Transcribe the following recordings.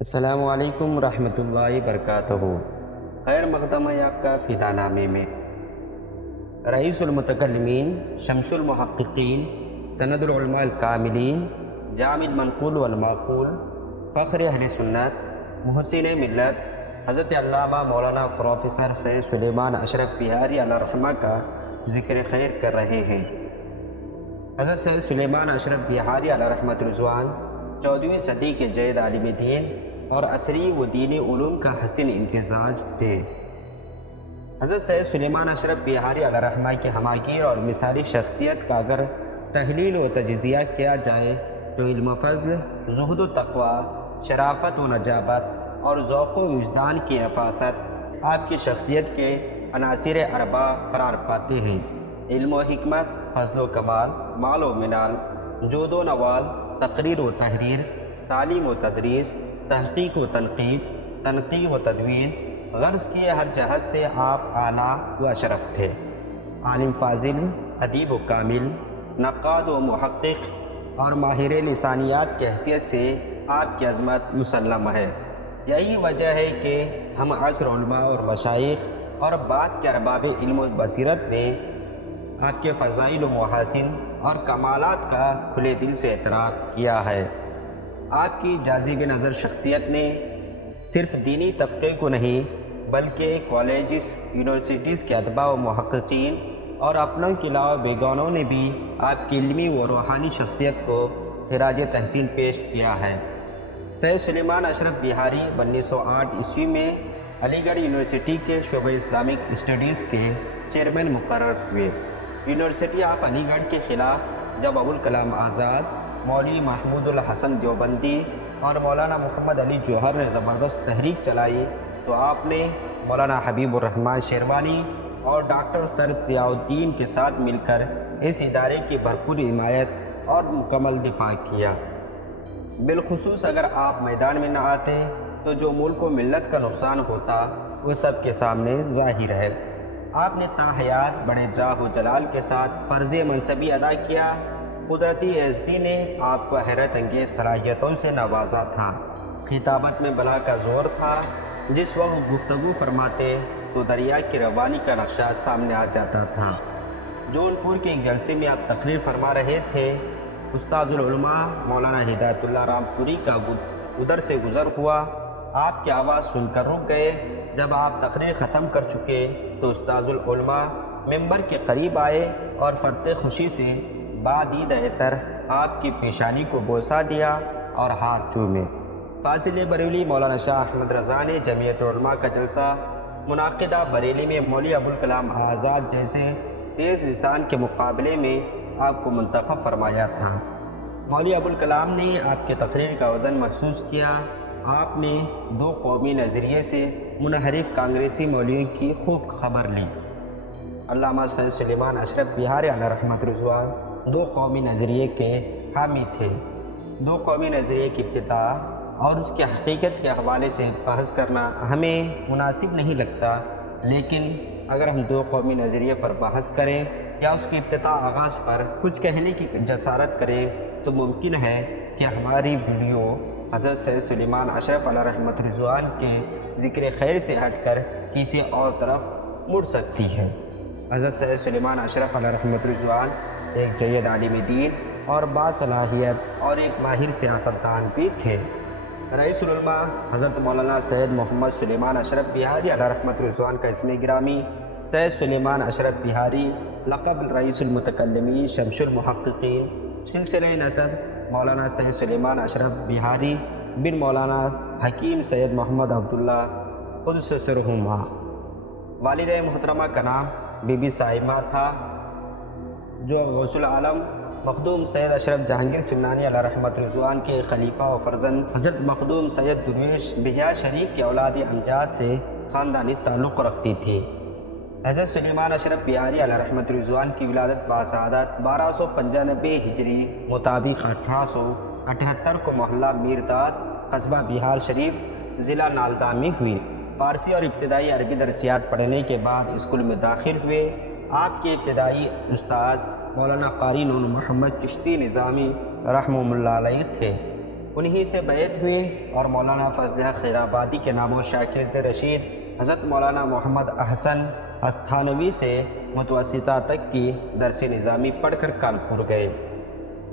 السلام علیکم ورحمۃ اللہ وبرکاتہ۔ خیر مقدم ہے آپ کا فدا نامے میں۔ رئیس المتکلمین، شمس المحققین، سند العلماء الکاملین، جامع المنقول والمعقول، فخر اہل سنت، محسن ملت، حضرت علامہ مولانا پروفیسر سید سلیمان اشرف بہاری علیہ رحمہ کا ذکر خیر کر رہے ہیں۔ حضرت سید سلیمان اشرف بہاری علیہ رحمۃ رضوان 14ویں صدی کے جید عالم دین اور عصری و دینی علوم کا حسین امتزاج تھے۔ حضرت سید سلیمان اشرف بہاری علیہ رحمہ کی ہماگیر اور مثالی شخصیت کا اگر تحلیل و تجزیہ کیا جائے تو علم و فضل، زہد و تقوی، شرافت و نجابت اور ذوق و وجدان کی نفاست آپ کی شخصیت کے عناصر اربع قرار پاتے ہیں۔ علم و حکمت، فضل و کمال، مال و منال، جود و نوال، تقریر و تحریر، تعلیم و تدریس، تحقیق و تنقید، تنقیح و تدوین، غرض کی ہر جہت سے آپ اعلیٰ و اشرف تھے۔ عالم فاضل، ادیب و کامل، نقاد و محقق اور ماہر لسانیات کی حیثیت سے آپ کی عظمت مسلم ہے۔ یہی وجہ ہے کہ ہم عصر علماء اور مشائخ اور بعد کے ارباب علم و بصیرت نے آپ کے فضائل و محاسن اور کمالات کا کھلے دل سے اعتراف کیا ہے۔ آپ کی جاذب نظر شخصیت نے صرف دینی طبقے کو نہیں بلکہ کالجز، یونیورسٹیز کے ادباء و محققین اور اپنوں کے علاوہ بیگانوں نے بھی آپ کی علمی و روحانی شخصیت کو خراج تحسین پیش کیا ہے۔ سید سلیمان اشرف بہاری 1908 عیسوی میں علی گڑھ یونیورسٹی کے شعبہ اسلامک اسٹڈیز کے چیئرمین مقرر ہوئے۔ یونیورسٹی آف علی گڑھ کے خلاف جب ابوالکلام آزاد، مولوی محمود الحسن دیوبندی اور مولانا محمد علی جوہر نے زبردست تحریک چلائی تو آپ نے مولانا حبیب الرحمن شیروانی اور ڈاکٹر سر ضیاء الدین کے ساتھ مل کر اس ادارے کی بھرپور حمایت اور مکمل دفاع کیا۔ بالخصوص اگر آپ میدان میں نہ آتے تو جو ملک و ملت کا نقصان ہوتا وہ سب کے سامنے ظاہر ہے۔ آپ نے تاحیات بڑے جاہ و جلال کے ساتھ فرض منصبی ادا کیا۔ قدرتی یزدی نے آپ کو حیرت انگیز صلاحیتوں سے نوازا تھا۔ خطابت میں بلا کا زور تھا۔ جس وقت گفتگو فرماتے تو دریا کی روانی کا نقشہ سامنے آ جاتا تھا۔ جونپور کے ایک جلسے میں آپ تقریر فرما رہے تھے، استاد العلماء مولانا ہدایت اللہ رام پوری کا ادھر سے گزر ہوا۔ آپ کی آواز سن کر رک گئے۔ جب آپ تقریر ختم کر چکے تو استاد العلماء ممبر کے قریب آئے اور فرط خوشی سے بادید عطر آپ کی پیشانی کو بوسہ دیا اور ہاتھ چومے۔ فاضل بریلی مولانا شاہ احمد رضا نے جمعیت علماء کا جلسہ منعقدہ بریلی میں مولوی ابوالکلام آزاد جیسے تیز لسان کے مقابلے میں آپ کو منتخب فرمایا تھا۔ مولوی ابوالکلام نے آپ کے تقریر کا وزن محسوس کیا۔ آپ نے دو قومی نظریے سے منحرف کانگریسی مولویوں کی خوب خبر لی۔ علامہ سید سلیمان اشرف بہاری علیہ رحمۃ رضوان دو قومی نظریے کے حامی تھے۔ دو قومی نظریے کی ابتداء اور اس کی حقیقت کے حوالے سے بحث کرنا ہمیں مناسب نہیں لگتا، لیکن اگر ہم دو قومی نظریے پر بحث کریں یا اس کی ابتداء آغاز پر کچھ کہنے کی جسارت کریں تو ممکن ہے کہ ہماری ویڈیو حضرت سید سلیمان اشرف علیہ رحمۃ رضوان کے ذکر خیر سے ہٹ کر کسی اور طرف مڑ سکتی ہے۔ حضرت سید سلیمان اشرف علیہ رحمۃ رضوان ایک جید عالم دین اور باصلاحیت اور ایک ماہر سیاستدان بھی تھے۔ رئیس العلماء حضرت مولانا سید محمد سلیمان اشرف بہاری علیہ رحمۃ رضوان کا اسم گرامی سید سلیمان اشرف بہاری، لقب رئیس المتکلمین، شمس المحققین، سلسلہ نسب مولانا سید سلیمان اشرف بہاری بن مولانا حکیم سید محمد عبداللہ قدس سرہما۔ والدہ محترمہ کا نام بی بی صائمہ تھا، جو غوث العالم مخدوم سید اشرف جہانگیر سمنانی علیہ رحمۃ رضوان کے خلیفہ و فرزند حضرت مخدوم سید درویش بہیا شریف کے اولاد امجاد سے خاندانی تعلق رکھتی تھی۔ حضرت سلیمان اشرف بہاری علیہ رحمۃ رضوان کی ولادت باسعادت 1295 ہجری مطابق 1878 کو محلہ میرداد، قصبہ بہار شریف، ضلع نالندہ میں ہوئی۔ فارسی اور ابتدائی عربی درسیات پڑھنے کے بعد اسکول میں داخل ہوئے۔ آپ کے ابتدائی استاذ مولانا قاری نور محمد چشتی نظامی رحمۃ اللہ علیہ تھے۔ انہی سے بیعت ہوئے اور مولانا فضل حق خیرآبادی کے نام و شاگرد رشید حضرت مولانا محمد احسن استھانوی سے متوسطہ تک کی درس نظامی پڑھ کر کانپور گئے۔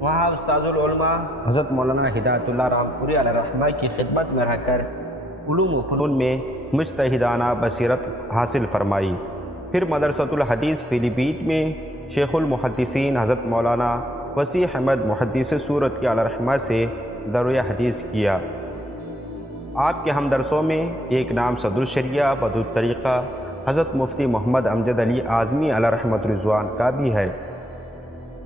وہاں استاذ العلماء حضرت مولانا ہدایت اللہ رامپوری علیہ الرحمہ کی خدمت میں رہ کر علوم و فنون میں مجتہدانہ بصیرت حاصل فرمائی۔ پھر مدرسۃ الحدیث پیلی بھیت میں شیخ المحدثین حضرت مولانا وسیع احمد محدث سورت کے علیہ الرحمہ سے درو حدیث کیا۔ آپ کے ہمدرسوں میں ایک نام صدر الشریعہ بدر الطریقہ حضرت مفتی محمد امجد علی اعظمی علیہ رحمۃ رضوان کا بھی ہے۔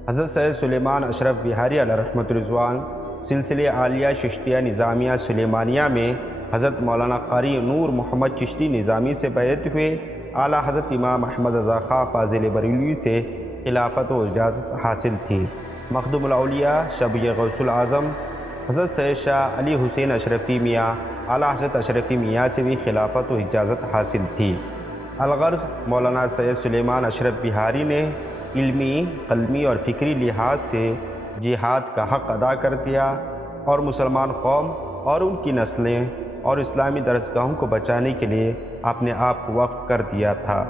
حضرت سید سلیمان اشرف بہاری علیہ رحمۃ رضوان سلسلے عالیہ چشتیہ نظامیہ سلیمانیہ میں حضرت مولانا قاری نور محمد چشتی نظامی سے بیعت ہوئے۔ اعلیٰ حضرت امام احمد رضا خاں فاضل بریلوی سے خلافت و اجازت حاصل تھی۔ مخدوم الاولیاء شبیہ غوث العظم حضرت سید شاہ علی حسین اشرفی میاں اعلیٰ حضرت اشرفی میاں سے بھی خلافت و اجازت حاصل تھی۔ الغرض مولانا سید سلیمان اشرف بہاری نے علمی، قلمی اور فکری لحاظ سے جہاد کا حق ادا کر دیا اور مسلمان قوم اور ان کی نسلیں اور اسلامی درسگاہوں کو بچانے کے لیے اپنے آپ کو وقف کر دیا تھا۔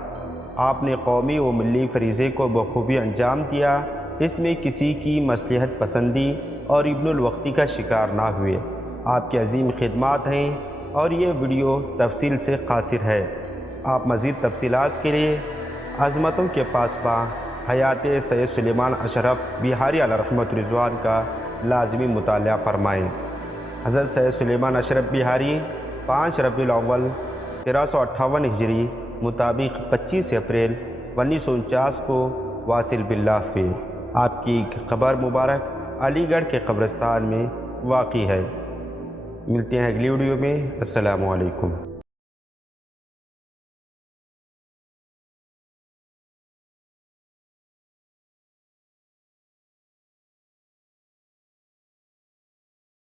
آپ نے قومی و ملی فریضے کو بخوبی انجام دیا۔ اس میں کسی کی مصلحت پسندی اور ابن الوقتی کا شکار نہ ہوئے۔ آپ کی عظیم خدمات ہیں اور یہ ویڈیو تفصیل سے قاصر ہے۔ آپ مزید تفصیلات کے لیے عظمتوں کے پاسباں حیات سید سلیمان اشرف بہاری علیہ رحمۃ رضوان کا لازمی مطالعہ فرمائیں۔ حضرت سید سلیمان اشرف بہاری 5 ربیع الاول 1358 ہجری مطابق 25 اپریل 1949 کو واصل باللہ فی۔ آپ کی قبر مبارک علی گڑھ کے قبرستان میں واقع ہے۔ ملتے ہیں اگلی ویڈیو میں۔ السلام علیکم۔